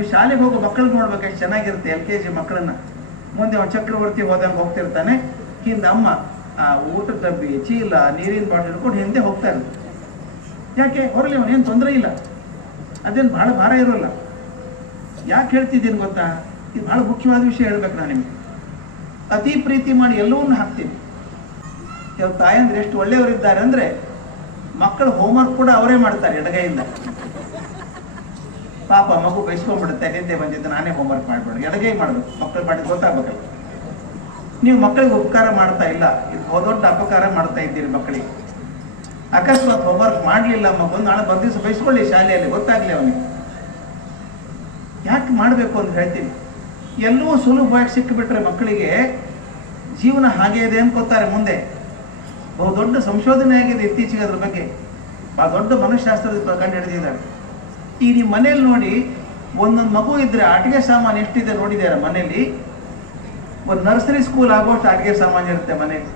ನೀವು ಶಾಲೆಗೆ ಹೋಗೋ ಮಕ್ಕಳನ್ನ ನೋಡ್ಬೇಕು, ಎಷ್ಟು ಚೆನ್ನಾಗಿರುತ್ತೆ LKG ಮಕ್ಕಳನ್ನ. ಮುಂದೆ ಅವನು ಚಕ್ರವರ್ತಿ ಹೋದಂಗೆ ಹೋಗ್ತಿರ್ತಾನೆ, ಹಿಂದೆ ಅಮ್ಮ ಊಟದ ಡಬ್ಬಿ, ಚೀಲ, ನೀರಿನ ಬಾಟಲ್ ಹಿಡ್ಕೊಂಡು ಹಿಂದೆ ಹೋಗ್ತಾ ಇರುತ್ತೆ. ಯಾಕೆ ಹೊರಲಿ, ಅವನೇನು ತೊಂದರೆ ಇಲ್ಲ, ಅದೇನು ಭಾಳ ಭಾರ ಇರೋಲ್ಲ. ಯಾಕೆ ಹೇಳ್ತಿದ್ದೀನಿ ಗೊತ್ತಾ? ಇದು ಭಾಳ ಮುಖ್ಯವಾದ ವಿಷಯ ಹೇಳ್ಬೇಕು ನಾನು ನಿಮಗೆ. ಅತಿ ಪ್ರೀತಿ ಮಾಡಿ ಎಲ್ಲವನ್ನೂ ಹಾಕ್ತೀನಿ. ಕೆಲವು ತಾಯಂದ್ರೆ ಎಷ್ಟು ಒಳ್ಳೆಯವರಿದ್ದಾರೆ ಅಂದರೆ ಮಕ್ಕಳು ಹೋಮ್ವರ್ಕ್ ಕೂಡ ಅವರೇ ಮಾಡ್ತಾರೆ ಎಡಗೈಯಿಂದ. ಪಾಪ ಮಗು ಬಯಸ್ಕೊಂಡ್ಬಿಡುತ್ತೆ, ನಿದ್ದೆ ಬಂದಿದ್ದು ನಾನೇ ಹೋಮ್ವರ್ಕ್ ಮಾಡ್ಬೇಡ, ಎಡಗೈ ಮಾಡಬೇಕು, ಮಕ್ಕಳು ಮಾಡಿದ್ದು ಗೊತ್ತಾಗಬೇಕಲ್ಲ. ನೀವು ಮಕ್ಕಳಿಗೆ ಉಪಕಾರ ಮಾಡ್ತಾ ಇಲ್ಲ, ಇದು ದೊಡ್ಡ ಅಪಕಾರ ಮಾಡ್ತಾ ಇದ್ದೀರಿ ಮಕ್ಕಳಿಗೆ. ಅಕಸ್ಮಾತ್ ಹೋಮ್ವರ್ಕ್ ಮಾಡಲಿಲ್ಲ ಮಗು, ನಾಳೆ ಬಂದಿವ್ಸ ಬಯಸ್ಕೊಳ್ಳಿ ಶಾಲೆಯಲ್ಲಿ, ಗೊತ್ತಾಗ್ಲಿ ಅವನಿಗೆ. ಯಾಕೆ ಮಾಡಬೇಕು ಅಂತ ಹೇಳ್ತೀನಿ. ಎಲ್ಲವೂ ಸುಲಭವಾಗಿ ಸಿಕ್ಕಿಬಿಟ್ರೆ ಮಕ್ಕಳಿಗೆ ಜೀವನ ಹಾಗೆ ಇದೆ ಅನ್ಕೋತಾರೆ. ಮುಂದೆ ಬಹುದೊಡ್ಡ ಸಂಶೋಧನೆ ಆಗಿದೆ ಇತ್ತೀಚೆಗೆ ಅದ್ರ ಬಗ್ಗೆ, ಭಾಳ ದೊಡ್ಡ ಮನಃಶಾಸ್ತ್ರದ ಕಂಡು ಹಿಡಿದಿದ್ದಾರೆ. ಈ ನಿಮ್ಮ ಮನೇಲಿ ನೋಡಿ, ಒಂದೊಂದು ಮಗು ಇದ್ರೆ ಆಟಿಕೆ ಸಾಮಾನು ಎಷ್ಟಿದೆ ನೋಡಿದ್ದಾರೆ ಮನೇಲಿ. ಒಂದು ನರ್ಸರಿ ಸ್ಕೂಲ್ ಆಗೋಷ್ಟು ಆಟಿಕೆ ಸಾಮಾನು ಇರುತ್ತೆ ಮನೇಲಿ.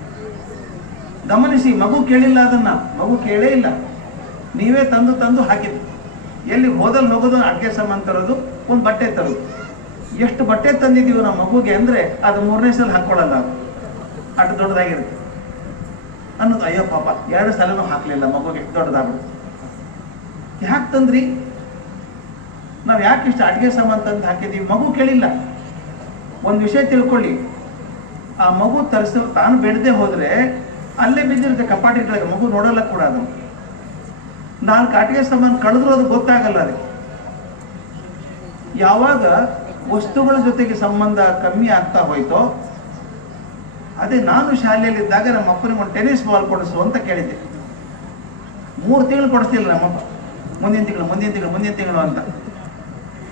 ಗಮನಿಸಿ, ಮಗು ಕೇಳಿಲ್ಲ ಅದನ್ನ, ಮಗು ಕೇಳೇ ಇಲ್ಲ, ನೀವೇ ತಂದು ತಂದು ಹಾಕಿದ್ದು. ಎಲ್ಲಿ ಹೋಗೋದು ಅಡುಗೆ ಸಾಮಾನು ತರೋದು, ಒಂದು ಬಟ್ಟೆ ತರೋದು. ಎಷ್ಟು ಬಟ್ಟೆ ತಂದಿದ್ದೀವಿ ನಾವು ಮಗುಗೆ ಅಂದರೆ ಅದು 3ನೇ ಸಲ ಹಾಕ್ಕೊಳ್ಳಲ್ಲ, ಅದು ಅಷ್ಟು ದೊಡ್ಡದಾಗಿರುತ್ತೆ ಅನ್ನೋದು. ಅಯ್ಯೋ ಪಾಪ 2 ಸಲನೂ ಹಾಕಲಿಲ್ಲ ಮಗುಗೆ, ದೊಡ್ಡದಾಗ್ಬಿಡುತ್ತೆ. ಯಾಕೆ ತಂದ್ರಿ? ನಾವು ಯಾಕೆ ಇಷ್ಟು ಅಡುಗೆ ಸಾಮಾನು ತಂದು ಹಾಕಿದ್ದೀವಿ? ಮಗು ಕೇಳಿಲ್ಲ. ಒಂದು ವಿಷಯ ತಿಳ್ಕೊಳ್ಳಿ, ಆ ಮಗು ತಾನು ಬೇಡದೆ ಹೋದರೆ ಅಲ್ಲೇ ಬಿದ್ದಿರುತ್ತೆ ಕಪಾಟಿಗಳಿಗೆ, ಮಗು ನೋಡಲ್ಲ ಕೂಡ. ಅದು 4 ಆಟಿಕೆ ಸಾಮಾನು ಕಳೆದ್ರೂ ಅದು ಗೊತ್ತಾಗಲ್ಲ ಅದಕ್ಕೆ. ಯಾವಾಗ ವಸ್ತುಗಳ ಜೊತೆಗೆ ಸಂಬಂಧ ಕಮ್ಮಿ ಆಗ್ತಾ ಹೋಯ್ತೋ, ಅದೇ ನಾನು ಶಾಲೆಯಲ್ಲಿದ್ದಾಗ ನಮ್ಮ ಅಪ್ಪನಿಗೆ ಒಂದು ಟೆನ್ನಿಸ್ ಬಾಲ್ ಕೊಡಿಸು ಅಂತ ಕೇಳಿದ್ದೆ. 3 ತಿಂಗಳು ಕೊಡಿಸ್ತಿಲ್ಲ ನಮ್ಮಪ್ಪ, ಮುಂದಿನ ತಿಂಗಳು ಅಂತ.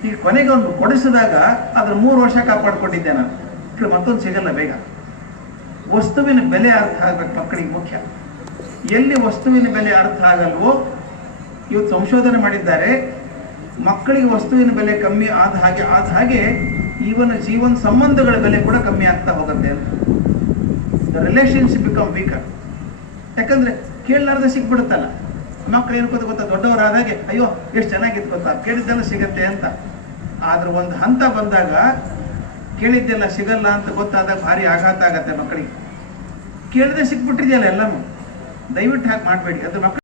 ಈಗ ಕೊನೆಗೆ ಒಂದು ಕೊಡಿಸಿದಾಗ ಅದ್ರ 3 ವರ್ಷ ಕಾಪಾಡ್ಕೊಂಡಿದ್ದೆ ನಾನು. ಮತ್ತೊಂದು ಸಿಗಲ್ಲ ಬೇಗ. ವಸ್ತುವಿನ ಬೆಲೆ ಅರ್ಥ ಆಗ್ಬೇಕು ಮಕ್ಕಳಿಗೆ ಮುಖ್ಯ. ಎಲ್ಲಿ ವಸ್ತುವಿನ ಬೆಲೆ ಅರ್ಥ ಆಗಲ್ವೋ, ಇವತ್ತು ಸಂಶೋಧನೆ ಮಾಡಿದ್ದಾರೆ, ಮಕ್ಕಳಿಗೆ ವಸ್ತುವಿನ ಬೆಲೆ ಕಮ್ಮಿ ಆದ ಹಾಗೆ ಇವನ ಜೀವನ ಸಂಬಂಧಗಳ ಬೆಲೆ ಕೂಡ ಕಮ್ಮಿ ಆಗ್ತಾ ಹೋಗುತ್ತೆ ಅಂತ. The relationship become weaker. ಯಾಕಂದ್ರೆ ಕೇಳಲಾರ್ದೆ ಸಿಕ್ಬಿಡುತ್ತಲ್ಲ ಮಕ್ಕಳು. ಏನು ಗೊತ್ತಾ, ದೊಡ್ಡವರಾದಾಗೆ ಅಯ್ಯೋ ಎಷ್ಟು ಚೆನ್ನಾಗಿತ್ತು ಗೊತ್ತಾ, ಕೇಳಿದ್ದೆಲ್ಲ ಸಿಗತ್ತೆ ಅಂತ. ಆದ್ರೆ ಒಂದು ಹಂತ ಬಂದಾಗ ಕೇಳಿದ್ದೆಲ್ಲ ಸಿಗಲ್ಲ ಅಂತ ಗೊತ್ತಾದಾಗ ಭಾರಿ ಆಘಾತ ಆಗತ್ತೆ ಮಕ್ಕಳಿಗೆ. ಕೇಳದೆ ಸಿಕ್ಬಿಟ್ಟಿದೆಯಲ್ಲ ಎಲ್ಲನೂ. ದಯವಿಟ್ಟು ಹಾಗೆ ಮಾಡಬೇಡಿ. ಅದು ಮಕ್ಕಳು